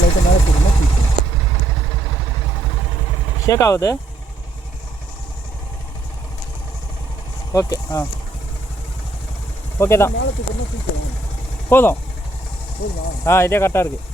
லைட்டாக மேலே தூக்கணும் தூக்கணும். ஷேக் ஆகுது. ஓகே ஓகே தான் மேலே தூக்கணும் தூக்கணும். போதும். போதுமா? இதே கரெக்டாக இருக்குது.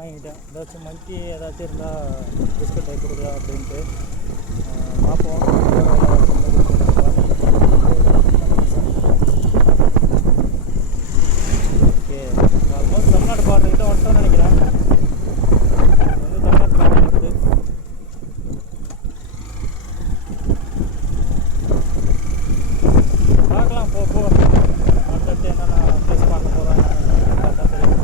வாங்கிட்டேன். ஏதாச்சும் மங்கி ஏதாச்சும் இருந்தால் பிஸ்கட் டைப் கொடுக்கலாம் அப்படின்ட்டு பார்ப்போம். ஓகே, ஆல்மோஸ்ட் தமிழ்நாடு பார்டர்கிட்ட வந்துட்டோம்னு நினைக்கிறேன். வந்து தமிழ்நாடு பார்டர் வருது. பார்க்கலாம் போ அடுத்தடுத்து என்னென்ன ப்ளேஸ் பார்க்க போகிறேன் பார்த்தா தெரியும்.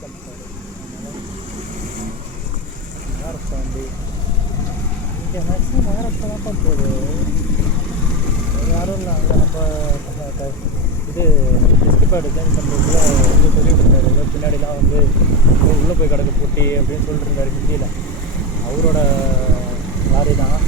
மகாராஷ்டிரா வண்டி இங்கே மேக்ஸிமம் மகாராஷ்டிரா தான் போகுது. யாரும் இல்லை அங்கே நம்ம இது டிஸ்க் பேடு சேஞ்ச் பண்ணுறதுல வந்து சொல்லிட்டு இருந்தார். ஏதோ பின்னாடிலாம் வந்து உள்ளே போய் கிடக்கு பூட்டி அப்படின்னு சொல்லிட்டு இருந்தார் ஹிந்தியில். அவரோட லாரி தான்.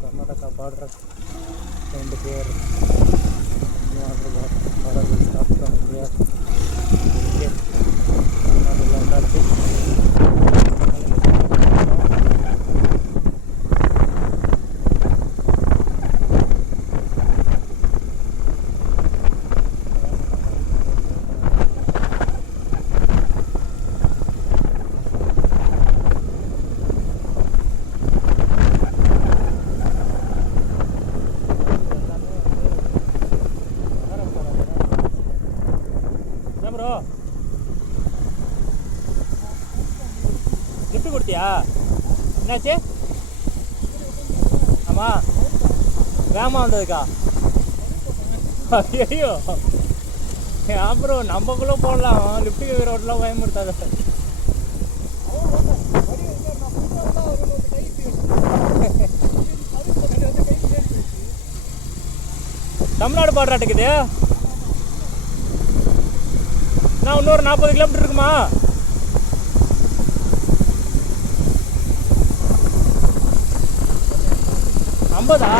கர்நாடகா பார்டர் 2 பேர் stop from here. Okay, Karnataka வந்தாச்சு. ப்ரோ லிஃப்ட் கொடுத்தியா? என்னாச்சு? ஆமாம், வேகமாக வந்ததுக்கா? ஐயோ அப்புறம் நம்மக்குள்ளே போடலாம். லிஃப்ட்டுக்கு ரோட்டெலாம் பயன்படுத்தாத. தமிழ்நாடு பாடுறாட்டுக்குது. நான் இன்னொரு 40 கிலோமீட்டர் இருக்குமா? ஐம்பதா?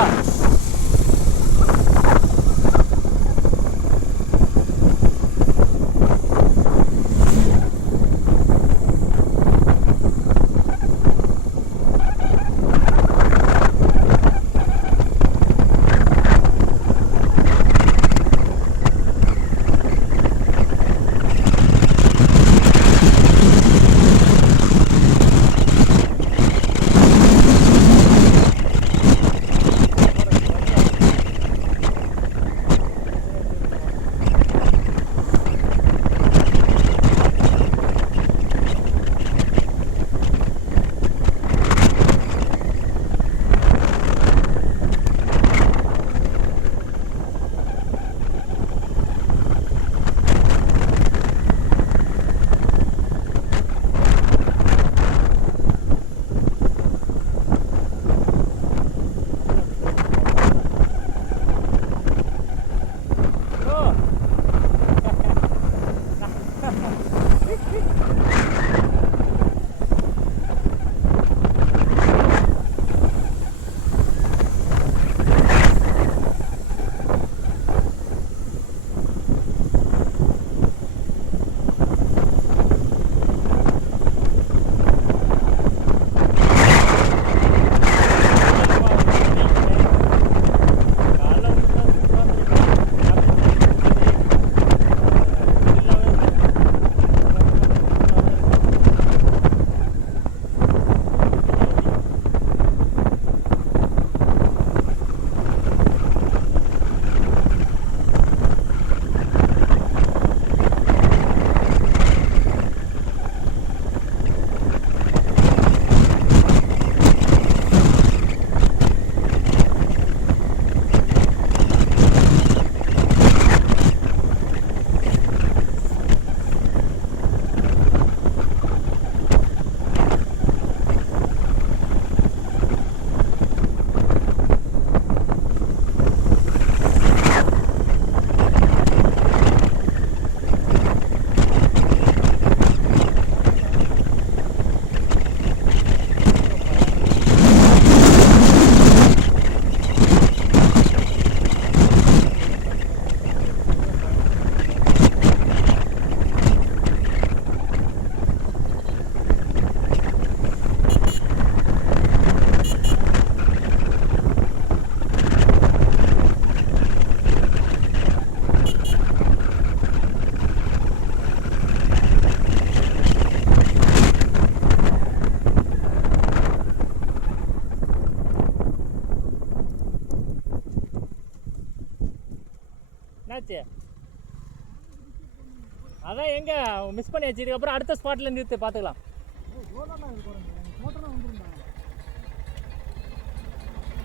அதான் எங்கே மிஸ் பண்ணி வச்சு இதுக்கப்புறம் அடுத்த ஸ்பாட்டில் நிறுத்து பார்த்துக்கலாம்.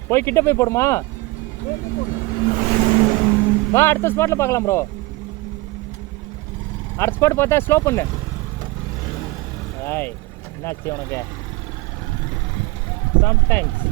போய் கிட்ட போய் போடுமா? வா அடுத்த ஸ்பாட்டில் பார்க்கலாம் ப்ரோ. அடுத்த ஸ்பாட் பார்த்தா ஸ்லோ பண்ணு. ஏய் என்னாச்சு உனக்கு? சம்டைம்ஸ்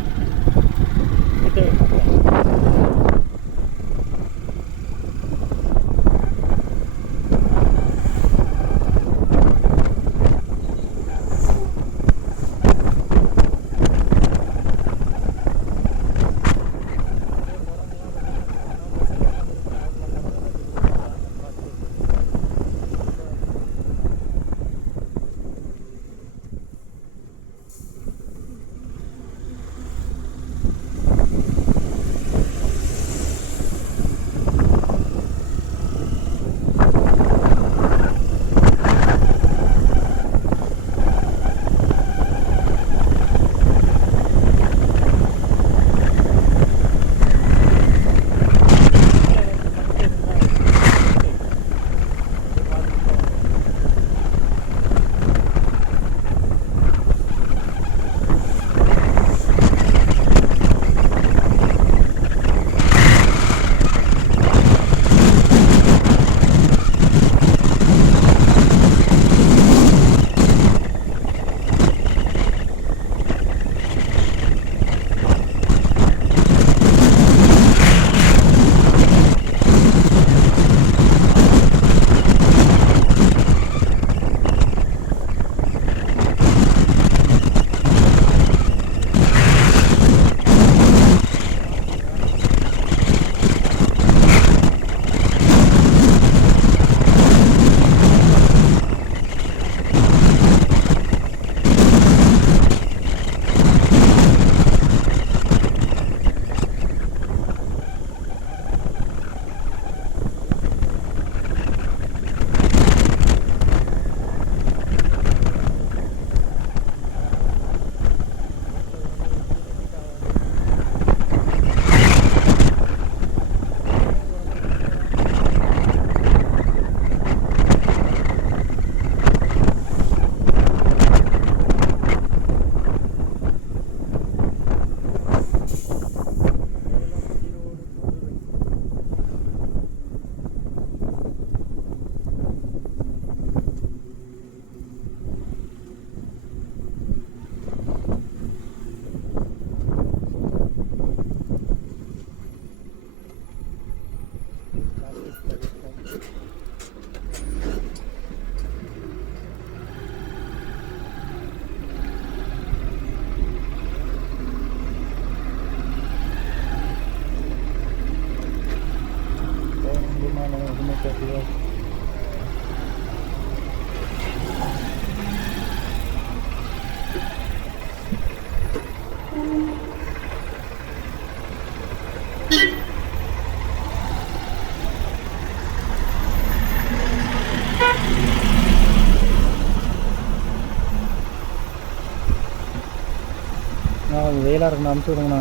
வெயிலாக இருக்குண்ணா, அனுப்பிச்சி விடுங்கண்ணா.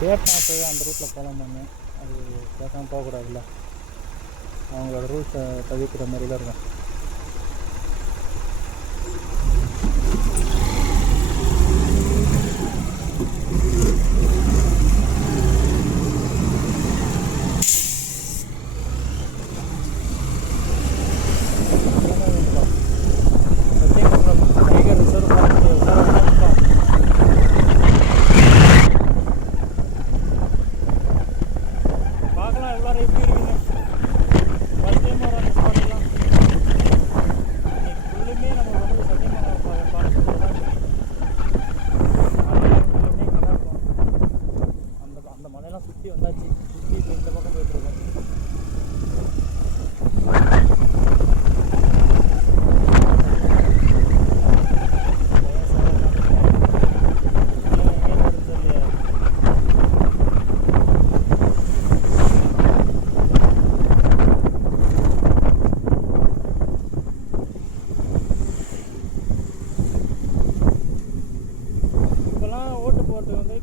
கேட்டான் போய் அந்த ரூட்டில் போகலாமான்னு. அது கேட்காம போகக்கூடாதுல்ல, அவங்களோட ரூல்ஸை தவிர்க்கிற மாதிரி தான் இருக்கும்.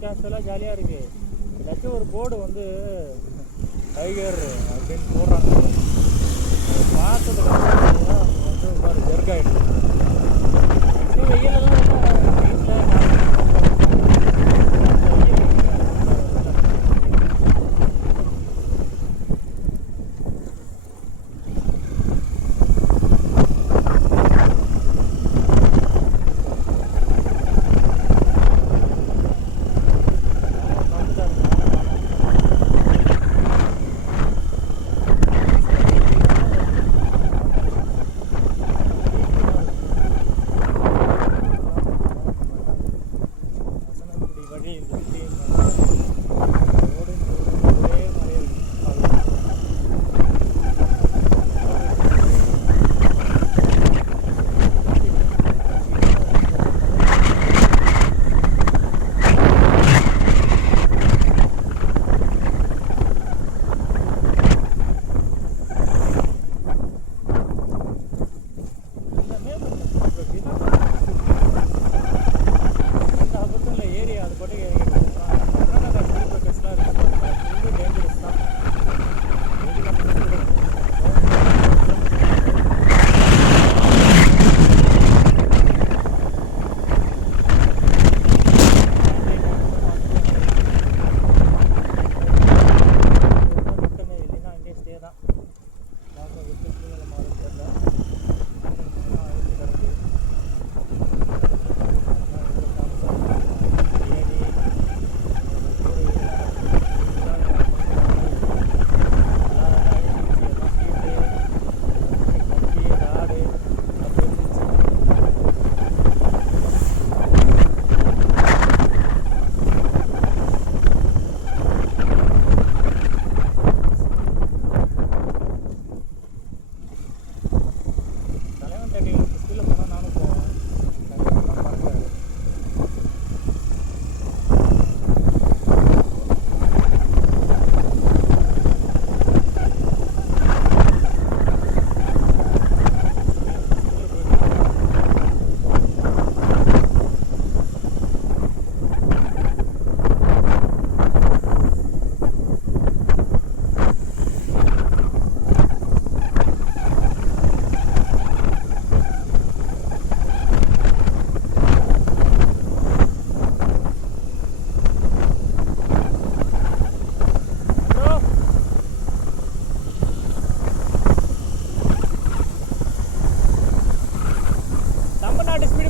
கேஷுவலாக ஜாலியாக இருக்குது. ஏதாச்சும் ஒரு போர்டு வந்து டைகர் அப்படின்னு போடுறாங்க. பார்த்ததுக்கு அப்புறம் வந்து ஒரு ஜெர்க் ஆகிடுது. வெயிலெல்லாம்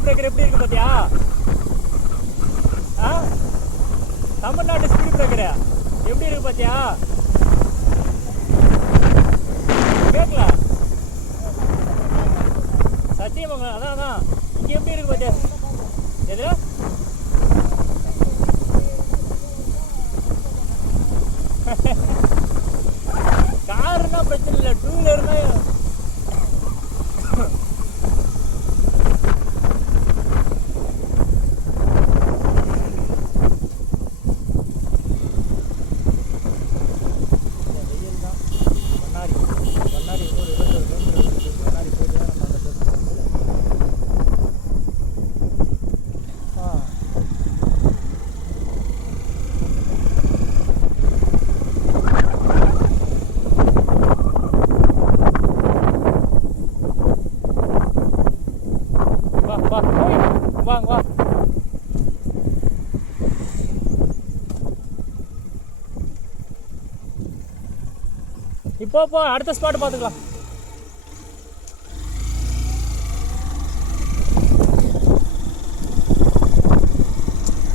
பிரேக்கர் எப்படி இருக்கு பாத்தியா? தமிழ்நாட்டு ஸ்பீட் பிரேக்கர் எப்படி இருக்கு பாத்தியா? கேட்கல சத்தியமாங்க. அதான் இங்க எப்படி இருக்கு பாத்தியா? எது காருன்னா பிரச்சனை இல்லை, டூ வீலர்னா வாங்க வா. இப்போ அடுத்த ஸ்பாட் பார்த்துக்கலாம்.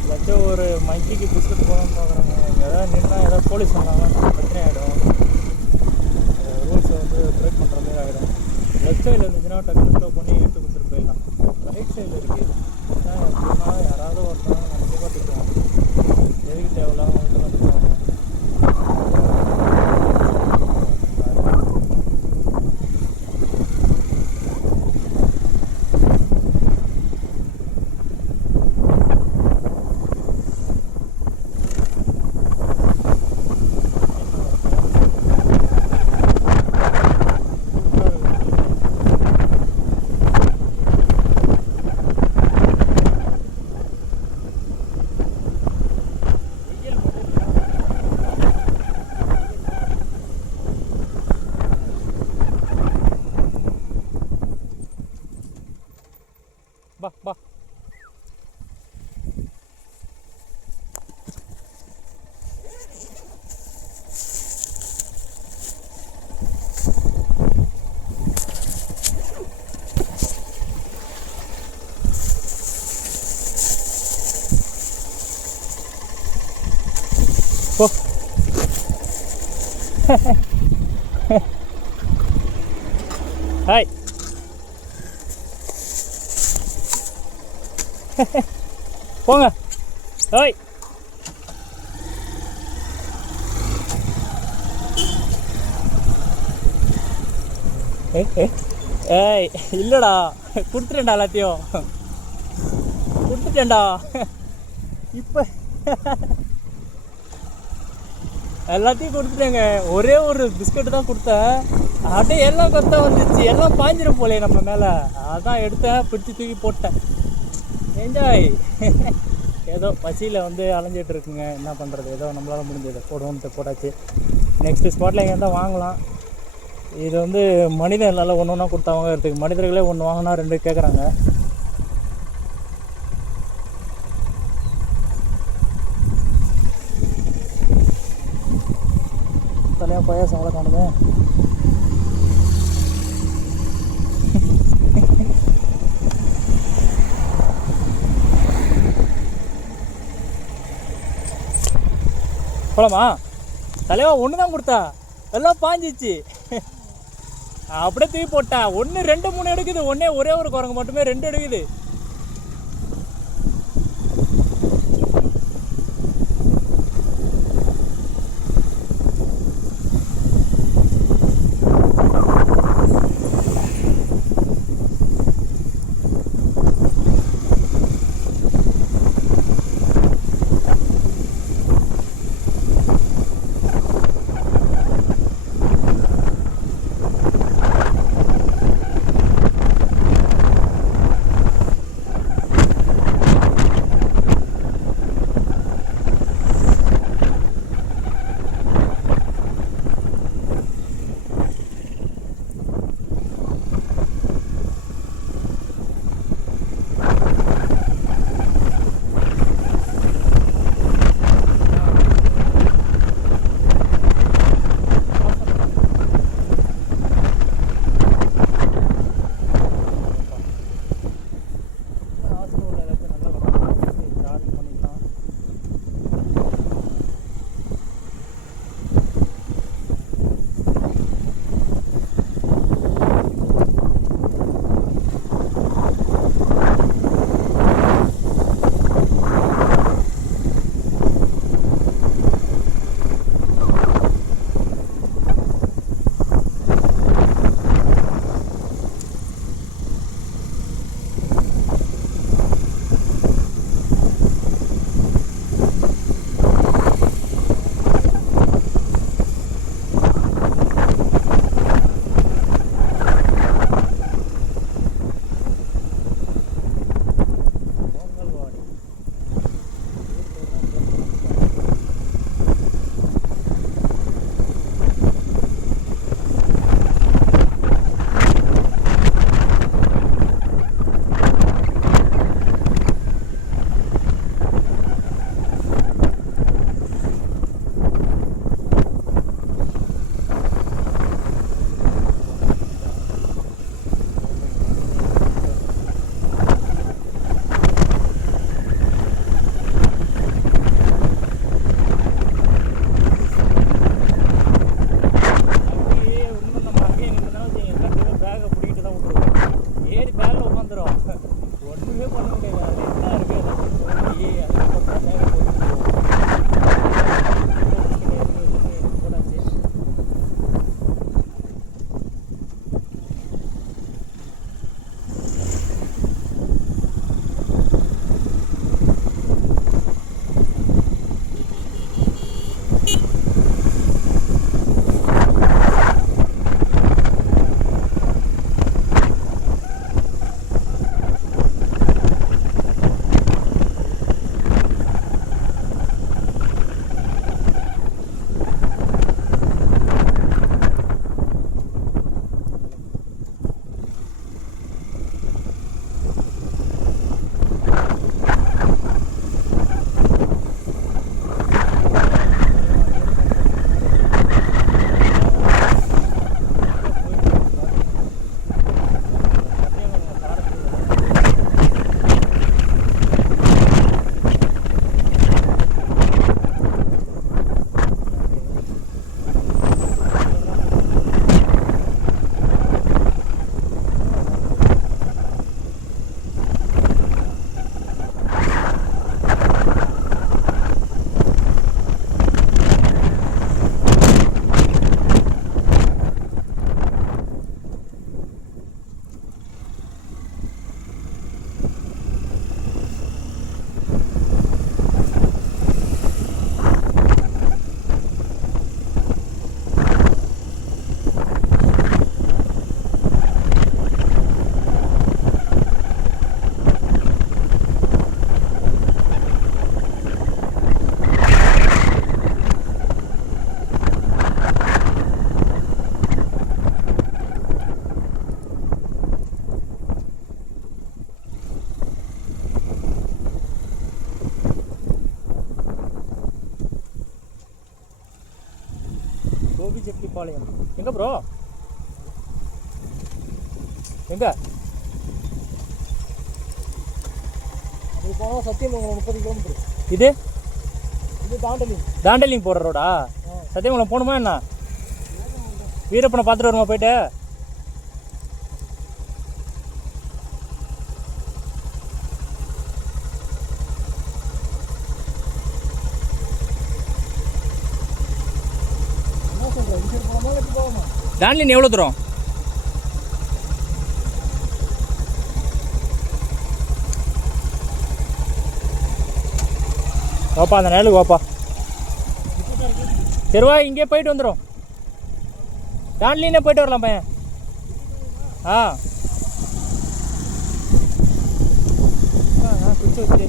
ஏதாச்சும் ஒரு மைக்கிக்கு பிஸ்கட் போகணும்னு பார்க்குறாங்க. ஏதாவது நின்னா ஏதாவது போலீஸ் வந்தாங்கன்னா பிரச்சனை ஆகிடும். ரூல்ஸை வந்து பிரேக் பண்ணுற மாதிரி ஆகிடும். லெஃப்ட் சைடில் இருந்துச்சுன்னா டக்குனு ஸ்டோ பண்ணி எடுத்து கொடுத்துட்டு போயிடலாம். ரைட் சைடில் இருக்குது எப்படின்னா யாராவது ஒருத்தவங்க கண்டிப்பாக திட்டுவாங்க. எதுக்கு தேவையில்லாம வந்து வந்துடுவாங்க. ஹாய். போங்க. ஹாய். ஏய் இல்லைடா, கொடுத்துட்டேன்டா எல்லாத்தையும், கொடுத்துட்டேன்டா. இப்போ எல்லாத்தையும் கொடுத்துட்டேங்க. ஒரே ஒரு பிஸ்கட்டு தான் கொடுத்தேன். அப்படியே எல்லாம் கொத்த வந்துச்சு, எல்லாம் பாஞ்சிரும் போலே நம்ம மேலே. அதான் எடுத்தேன், பிடிச்சி தூக்கி போட்டேன். என்ஜாய். ஏதோ பசியில் வந்து அலைஞ்சிட்டு இருக்குங்க, என்ன பண்ணுறது, ஏதோ நம்மளால் முடிஞ்சது போடுவோம்ட்டு போட்டாச்சு. நெக்ஸ்ட்டு ஸ்பாட்டில் எங்கே இருந்தால் வாங்கலாம். இது வந்து மனிதர்களால் ஒன்று ஒன்றா கொடுத்தா வாங்கிறதுக்கு, மனிதர்களே ஒன்று வாங்கினா 2 கேட்குறாங்க. தலையாக பாயாசம் அவ்வளோ காணுமே. போலாமா? தலைவா ஒன்று தான் கொடுத்தா, எல்லாம் பாஞ்சிச்சு. அப்படியே தூக்கி போட்டா. 1 2 3 எடுக்குது, ஒரே ஒரு குரங்கு மட்டுமே 2 எடுக்குது. செட்டிப்பாளையம் எங்கே ப்ரோ? எங்கே? அது போனால் சத்தியமங்கலம் 30 கிலோமீட்டர். இது தாண்டலிங் போகிற ரோடா? சத்தியமங்கலம் போகணுமா என்ன? வீரப்பனை பார்த்துட்டு வருமா போயிட்டு? என்ன சொல்கிறேன், இங்கே போகலாமா எப்படி போகணுமா? தாண்டலிங் எவ்வளோ தூரம்? வாப்பா அந்த நேலுக்கு வாப்பா. சரிவா, இங்கே போயிட்டு வந்துடும். தாண்டலினே போயிட்டு வரலாம் பையன். குச்சி வச்சுட்டு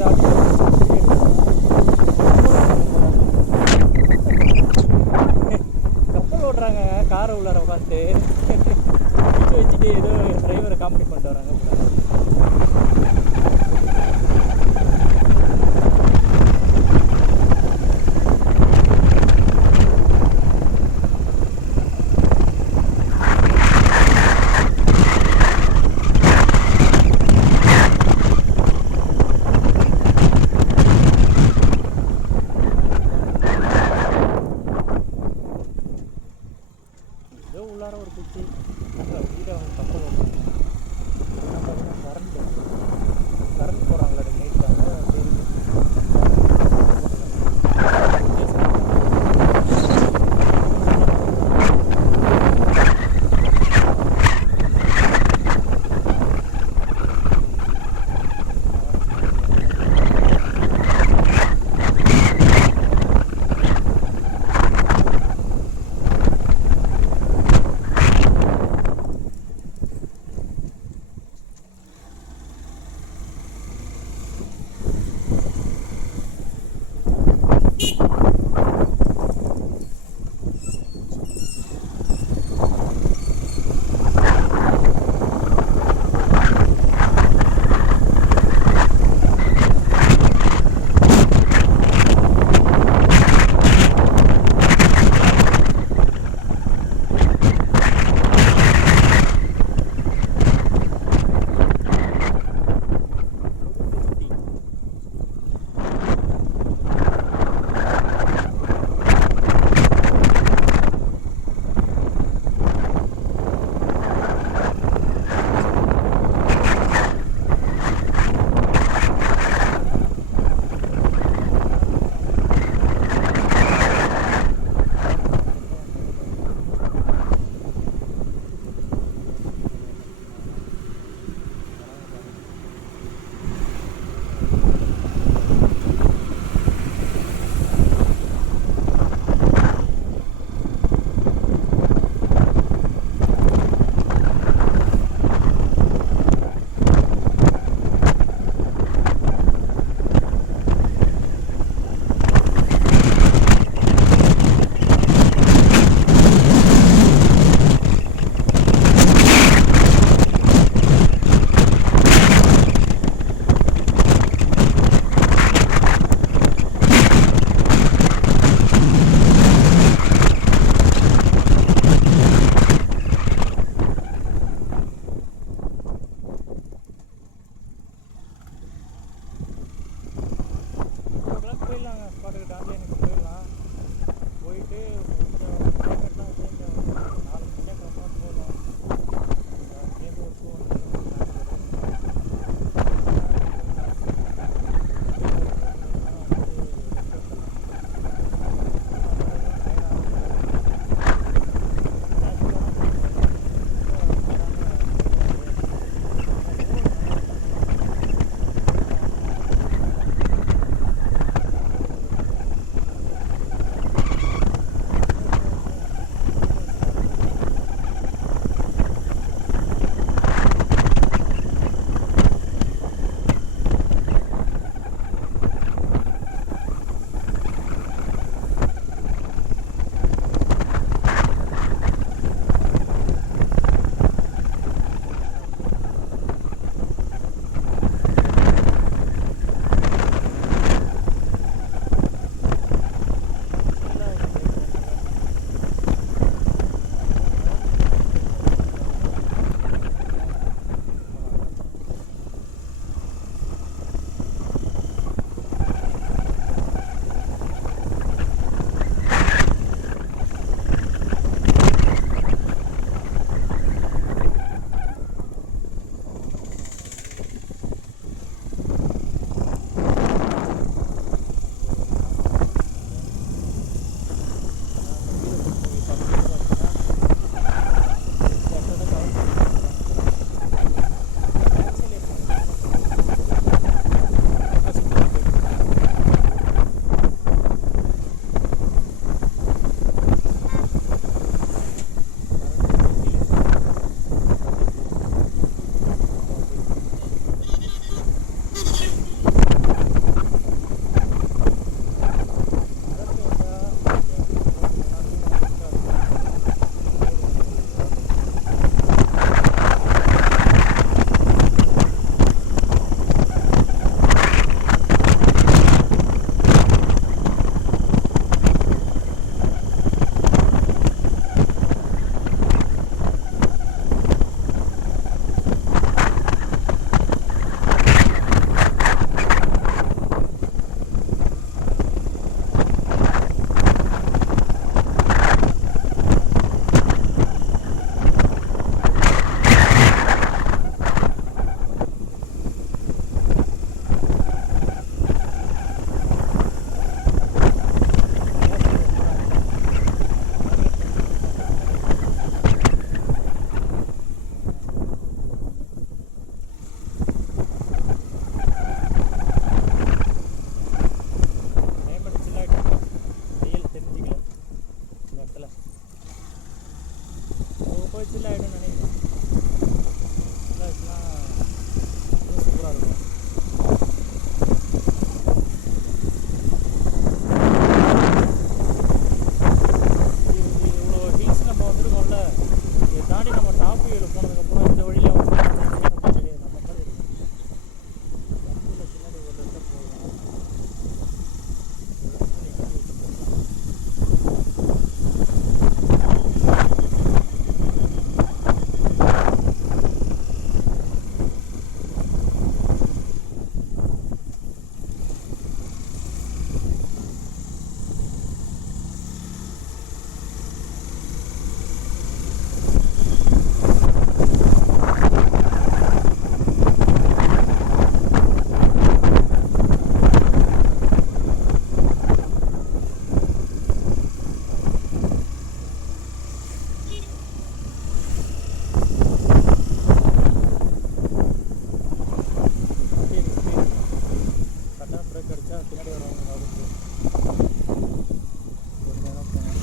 கப்பல் ஓட்டுறாங்க காரை உள்ளார உட்காந்து குச்சி வச்சுட்டு ஏதோ டிரைவரை காமெடி பண்ணிட்டு வராங்க. ஏதோ உள்ளார ஒரு குச்சி வீடை வந்து கப்பல் ஓட்டுறாங்க. கரண்ட் போடுறாங்களா நைட்டாக? வச்சுல ஆகிடும்னு நினைக்கிறேன். சின்ன வயசுனா சூப்பராக இருக்கும். இவ்வளோ ஹில்ஸ் நம்ம வந்துருக்கோம்ல, இதை தாண்டி நம்ம டாப் வியூவில் போனதுக்கப்புறம் இந்த வழியில் வந்து தெரியாது. நம்ம மாதிரி இருக்கும். பின்னாடி ஒரு இடத்துல போகலாம். பின்னாடி வருவாங்க ஆபத்து. ஒரு நேரம் போனேன்.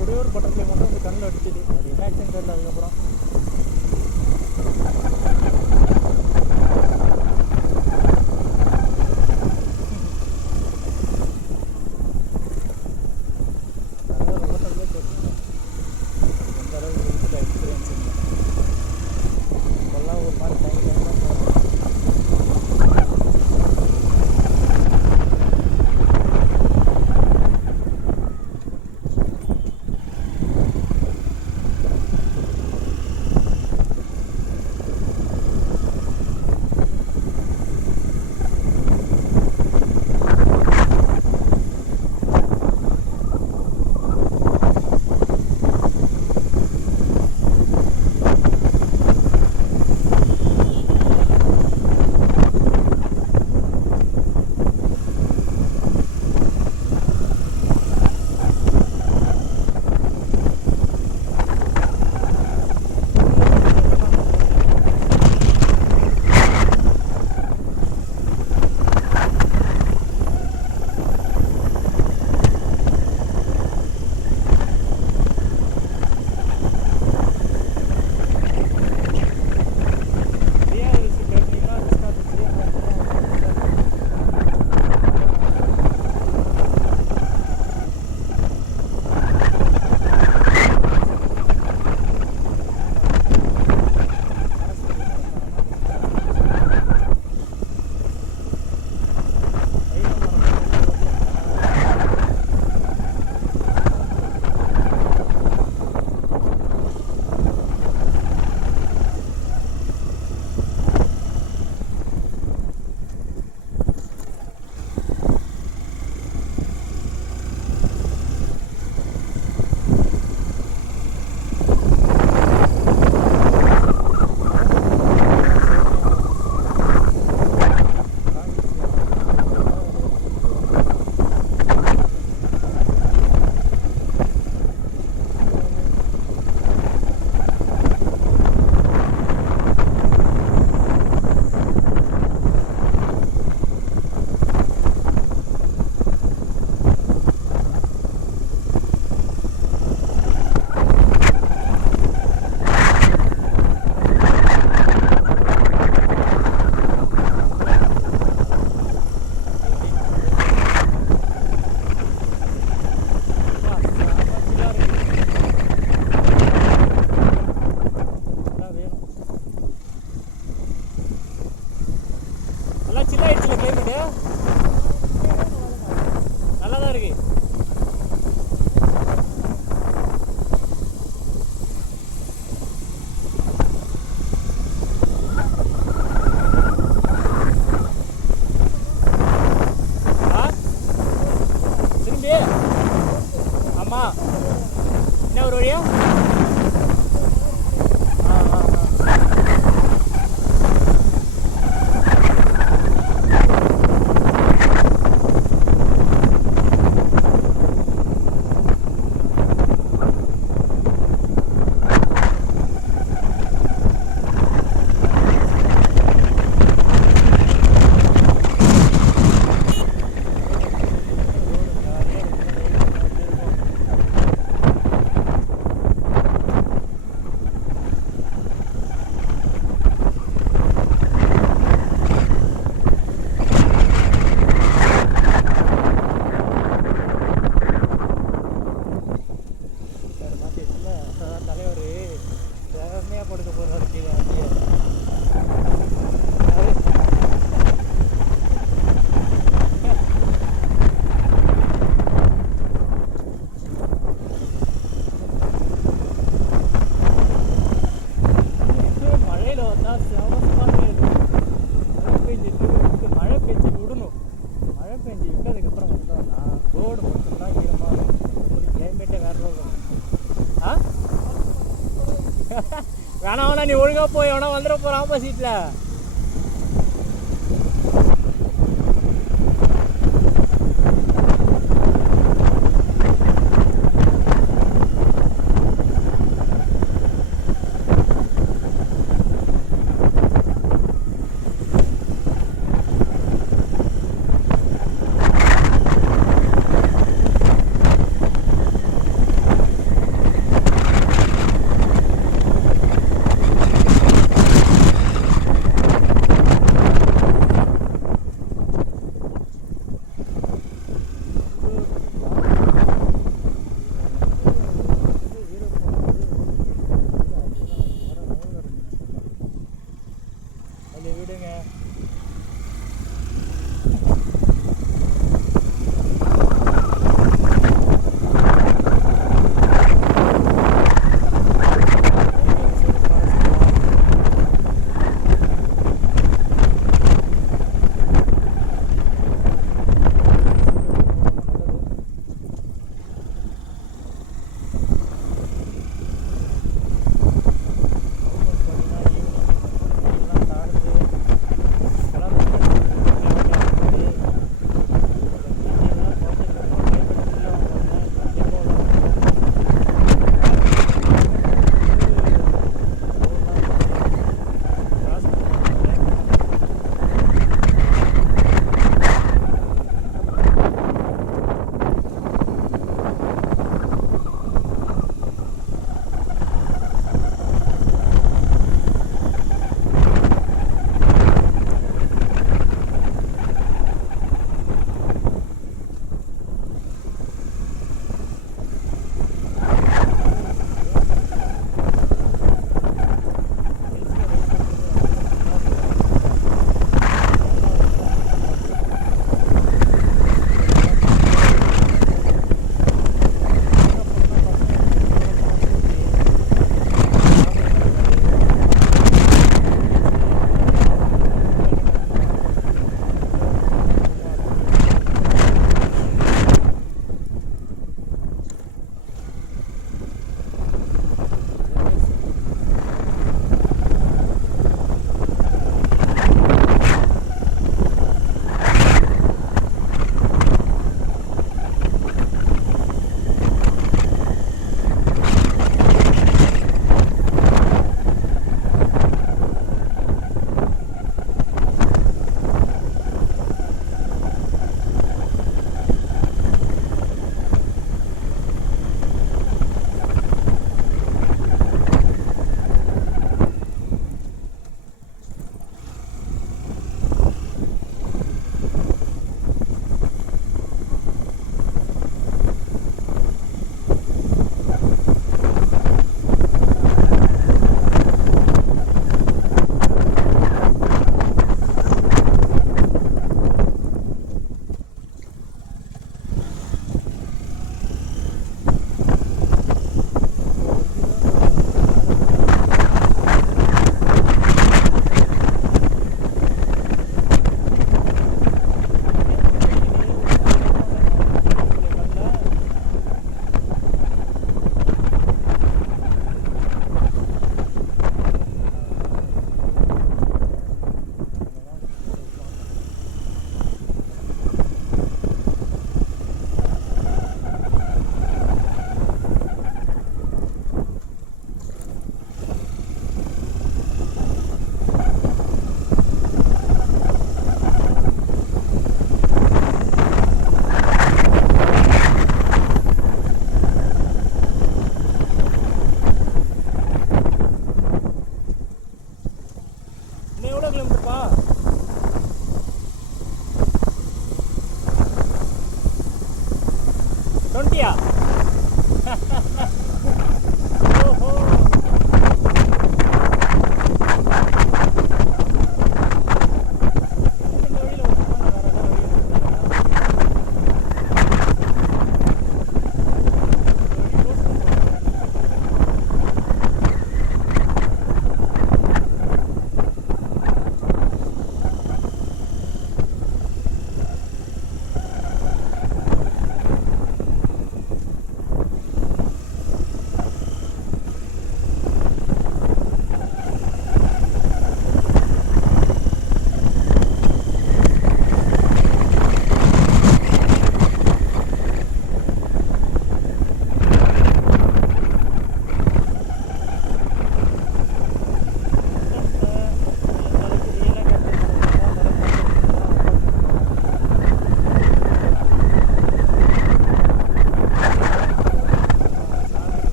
ஒரே ஒரு பட்டர்ஃப்ளை மட்டும் அந்த கண்ணில் அடிச்சுது. அது என்ன ஆக்ஷன் தெரியல. அதுக்கப்புறம் அதெல்லாம் ரொம்ப தள்ளியே போச்சுங்க. எந்த அளவுக்கு இருக்குது எக்ஸ்பீரியன்ஸ் இல்லை. இப்போல்லாம் ஒரு மாதிரி டைம் தான் போகணும். வேணா நீ ஒழுங்காக போய் வேணா வந்துட போகிற ஆப்போசிட்டில். விடுங்க.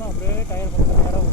சொன்னால் அப்படியே டயர் கொஞ்சம் நேரம்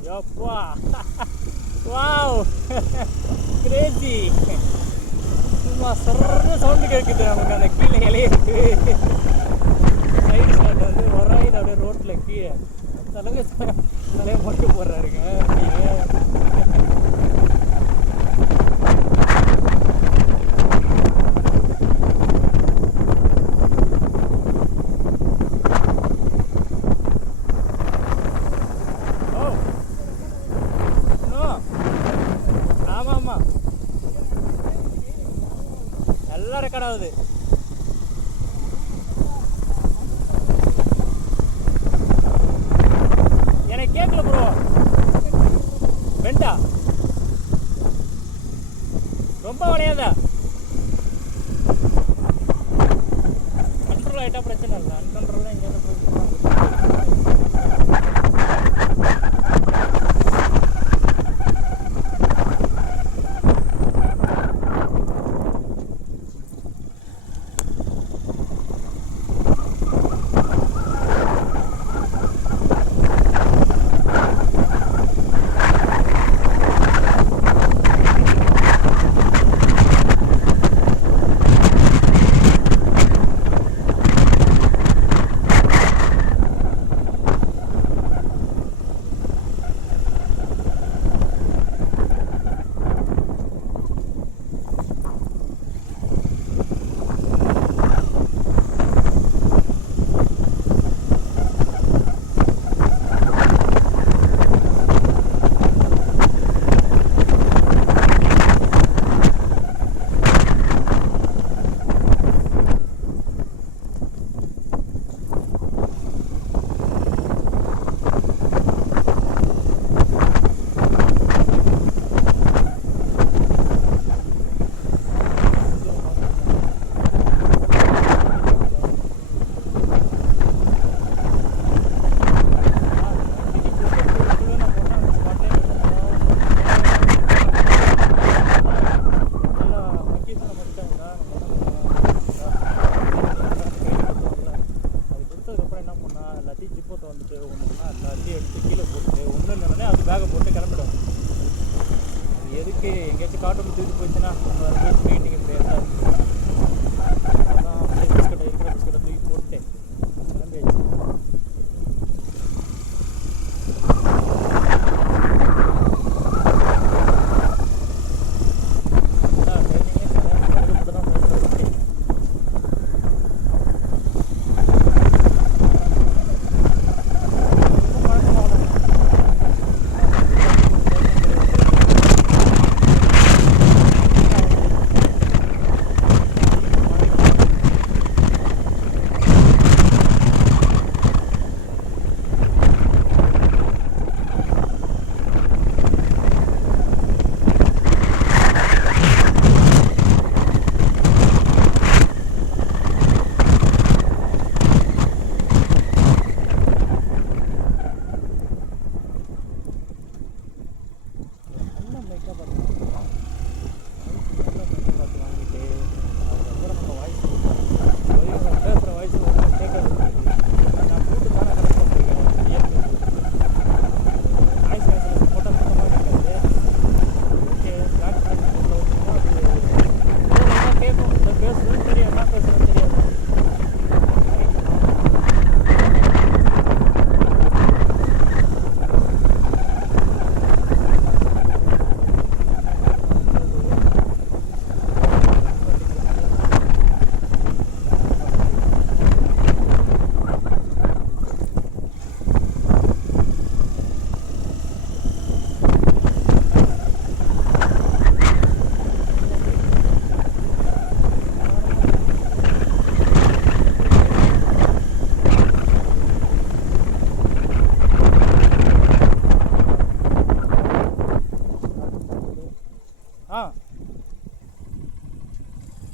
அப்படியே வாவ் கிரேசி சும்மா சர்ற சவுண்டு கேட்குது நமக்கு அந்த கீழே இலையிருக்கு சைடு ஸ்டாண்ட் வந்து வராயின்னு அப்படியே ரோட்டில் கீழே அந்த அளவுக்கு தலையை மட்டும் போடுறாருங்க எல்லாம் ரெக்கார்ட் ஆகுது எனக்கு கேட்கல ப்ரோ வெண்டா ரொம்ப வளையாதா கண்ட்ரோல் ஆகிட்டா பிரச்சனை இல்லை அன்கண்ட்ரோல் எங்கேயாவது எங்கேயாச்சும் காட்டு தூக்கி போச்சுன்னா நம்ம அதை மீட்டிங் முடியாது அதான் பிஸ்கட்டை இருக்கிற பிஸ்கட்டை தூக்கி போட்டு கிளம்பியாச்சு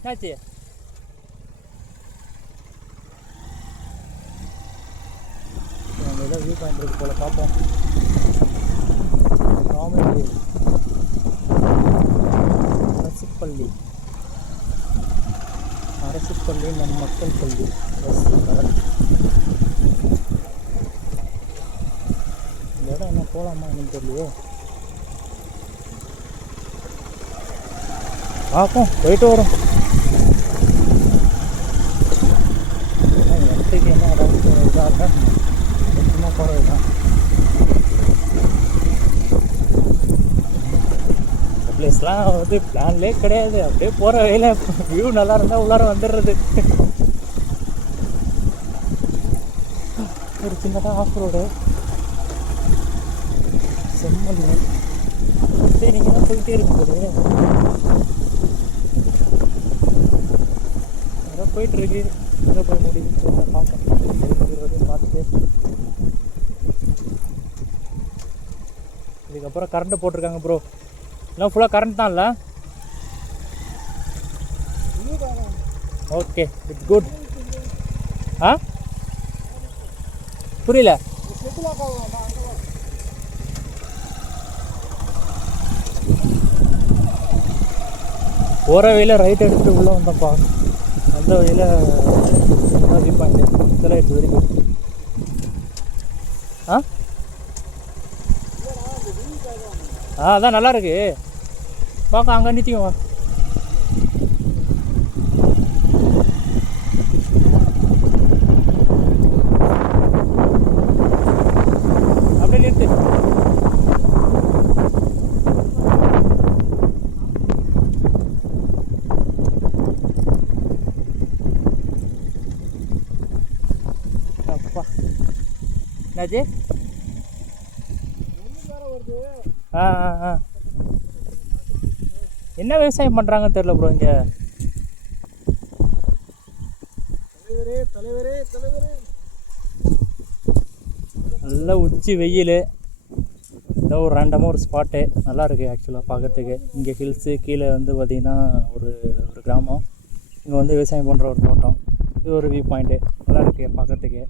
என்னாச்சு? அங்கே ஏதோ வியூ பாயிண்ட் இருக்கு போல், பார்ப்போம். ராமேஸ்வரம் அரசுப்பள்ளி, அரசுப்பள்ளி நம் மக்கள் பள்ளி. கரெக்ட். இந்த இடம் என்ன போகலாமா என்னன்னு தெரியலையே. பார்ப்போம், போயிட்டு வரோம். இடத்துக்கு என்ன அதாவது இதாக இருக்கா, சும்மா போகிறது தான். பிளேஸ்லாம் வந்து பிளான்லே கிடையாது, அப்படியே போகிற வழியில் வியூ நல்லா இருந்தால் உள்ளார வந்துடுறது. ஒரு சின்னதாக ஆஃப் ரோடு செம்மல். சரி, நீங்கள் தான் போயிட்டே இருக்கும்போது அதான் போயிட்டுருக்கு. எங்கே போய் முடியுதுன்னு பார்ப்போம். பார்த்துட்டு இதுக்கப்புறம் கரண்ட்டு போட்டிருக்காங்க ப்ரோ. எல்லாம் ஃபுல்லாக கரண்ட் தான் இல்லை? Okay, it's good. ஆ புரியல. போகிற வழியில் ரைட் எடுத்துகிட்டு உள்ளே வந்தோம்ப்பா. அந்த வழியில் வியூ பாயிண்ட் இதெல்லாம் எடுத்து வரைக்கும். அதான் நல்லா இருக்கு பார்க்க. அங்கே நிற்கும் வா. அப்படியே நிறுத்து. அப்பா என்னாச்சு? என்ன விவசாயம் பண்ணுறாங்கன்னு தெரியல ப்ரோ இங்கே. நல்லா உச்சி வெயில். ஏதோ ஒரு ரேண்டமாக ஒரு ஸ்பாட்டு நல்லா இருக்குது ஆக்சுவலாக பார்க்குறதுக்கு. இங்கே ஹில்ஸு, கீழே வந்து பார்த்திங்கன்னா ஒரு கிராமம். இங்கே வந்து விவசாயம் பண்ணுற ஒரு தோட்டம். இது ஒரு வியூ பாயிண்ட்டு நல்லா இருக்குது பார்க்குறதுக்கு.